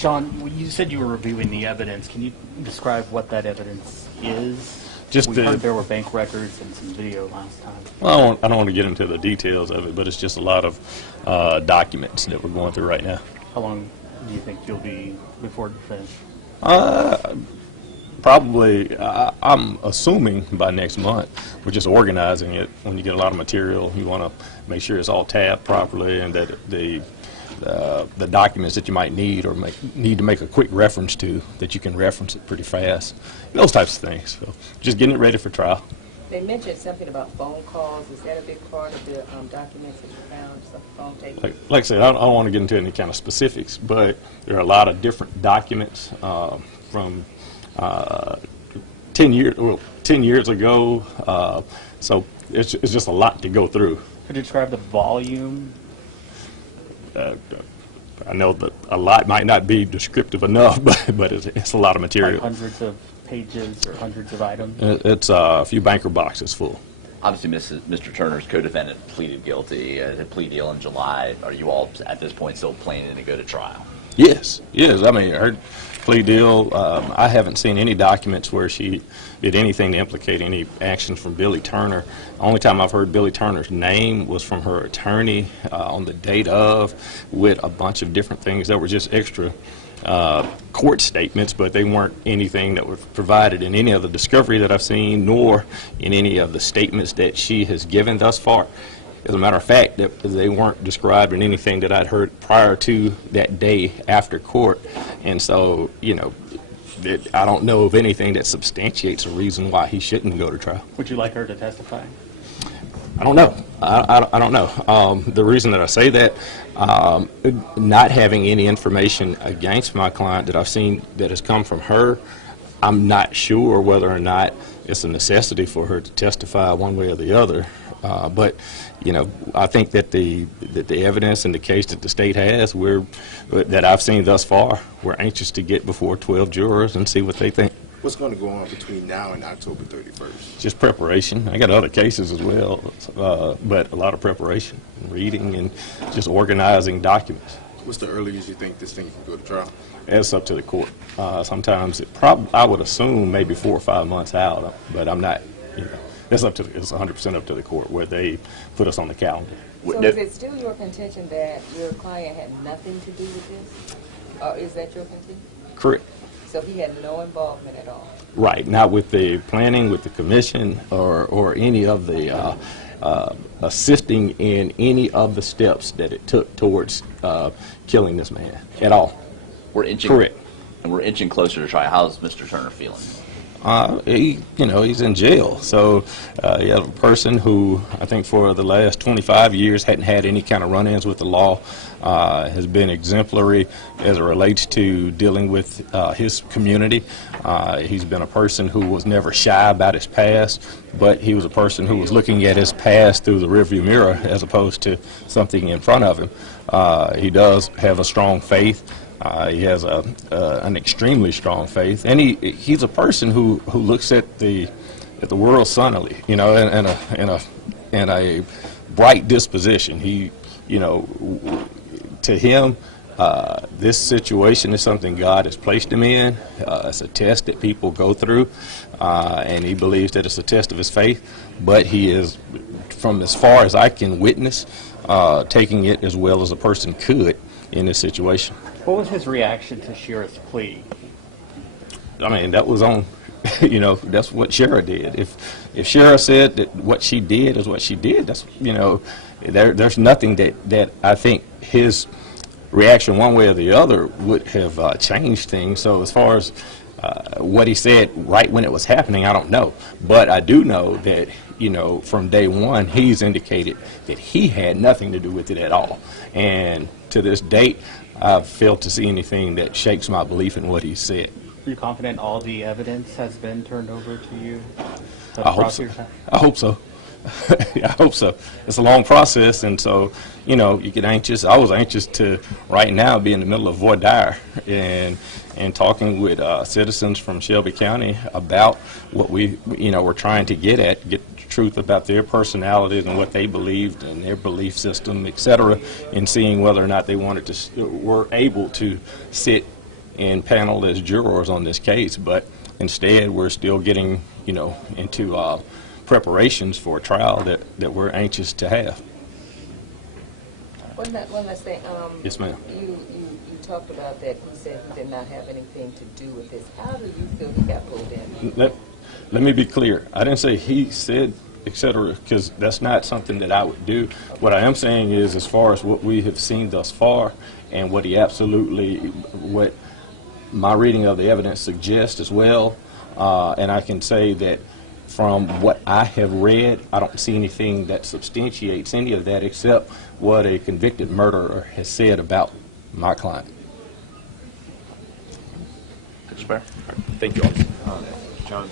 John, you said you were reviewing the evidence. Can you describe what that evidence is? We heard there were bank records and some video last time. Well, I don't want to get into the details of it, but it's just a lot of documents that we're going through right now. How long do you think you'll be before the finish? Probably, I'm assuming by next month. We're just organizing it. When you get a lot of material, you want to make sure it's all tabbed properly and that the documents that you might need or need to make a quick reference to, that you can reference it pretty fast. Those types of things. So just getting it ready for trial. They mentioned something about phone calls. Is that a big part of the documents that you found, some phone tapes? Like I said, I don't want to get into any kind of specifics, but there are a lot of different documents from 10 years ago. So it's just a lot to go through. Could you describe the volume? I know that a lot might not be descriptive enough, but it's a lot of material. Like hundreds of pages or hundreds of items? It's a few banker boxes full. Obviously, Mr. Turner's co-defendant pleaded guilty. A plea deal in July. Are you all, at this point, still planning to go to trial? Yes. I mean, her plea deal, I haven't seen any documents where she did anything to implicate any actions from Billy Turner. The only time I've heard Billy Turner's name was from her attorney on the date of, with a bunch of different things that were just extra court statements, but they weren't anything that was provided in any of the discovery that I've seen, nor in any of the statements that she has given thus far. As a matter of fact, they weren't described in anything that I'd heard prior to that day after court. And so, I don't know of anything that substantiates a reason why he shouldn't go to trial. Would you like her to testify? I don't know. I don't know. The reason that I say that, not having any information against my client that I've seen that has come from her, I'm not sure whether or not it's a necessity for her to testify one way or the other. But I think that the evidence and the case that the state has, that I've seen thus far, we're anxious to get before 12 jurors and see what they think. What's going to go on between now and October 31st? Just preparation. I got other cases as well, but a lot of preparation, and reading, and just organizing documents. What's the earliest you think this thing can go to trial? It's up to the court. Sometimes I would assume maybe 4 or 5 months out, but I'm not. It's 100% up to the court where they put us on the calendar. So is it still your contention that your client had nothing to do with this? Or is that your contention? Correct. So he had no involvement at all? Right. Not with the planning, with the commission, or any of the assisting in any of the steps that it took towards killing this man at all. Correct. And we're inching closer to trial. How's Mr. Turner feeling? He's in jail. So you have a person who I think for the last 25 years hadn't had any kind of run-ins with the law, has been exemplary as it relates to dealing with his community. He's been a person who was never shy about his past, but he was a person who was looking at his past through the rearview mirror as opposed to something in front of him. He does have a strong faith. He has an extremely strong faith, and he's a person who looks at the world sunnily, and a bright disposition. To him, this situation is something God has placed him in. It's a test that people go through, and he believes that it's a test of his faith. But he is, from as far as I can witness, taking it as well as a person could in this situation. What was his reaction to Shira's plea? I mean, that was on, that's what Shira did. If Shira said that what she did is what she did, that's, there's nothing that I think his reaction one way or the other would have changed things. So as far as what he said right when it was happening, I don't know. But I do know that, from day one, he's indicated that he had nothing to do with it at all. And to this date, I've failed to see anything that shakes my belief in what he said. Are you confident all the evidence has been turned over to you? I hope so. I hope so. I hope so. It's a long process, and so, you get anxious. I was anxious to, right now, be in the middle of voir dire and talking with citizens from Shelby County about what we're trying to get the truth about their personalities and what they believed and their belief system, etc., and seeing whether or not they were able to sit and paneled as jurors on this case, but instead we're still getting, into preparations for a trial that we're anxious to have. One last thing. Yes, ma'am. You talked about that. He said he did not have anything to do with this. How do you feel he got pulled in? Let me be clear. I didn't say he said, et cetera, because that's not something that I would do. What I am saying is, as far as what we have seen thus far and what what my reading of the evidence suggests as well, and I can say that from what I have read, I don't see anything that substantiates any of that except what a convicted murderer has said about my client. Mr. Spare? Thank you all. John.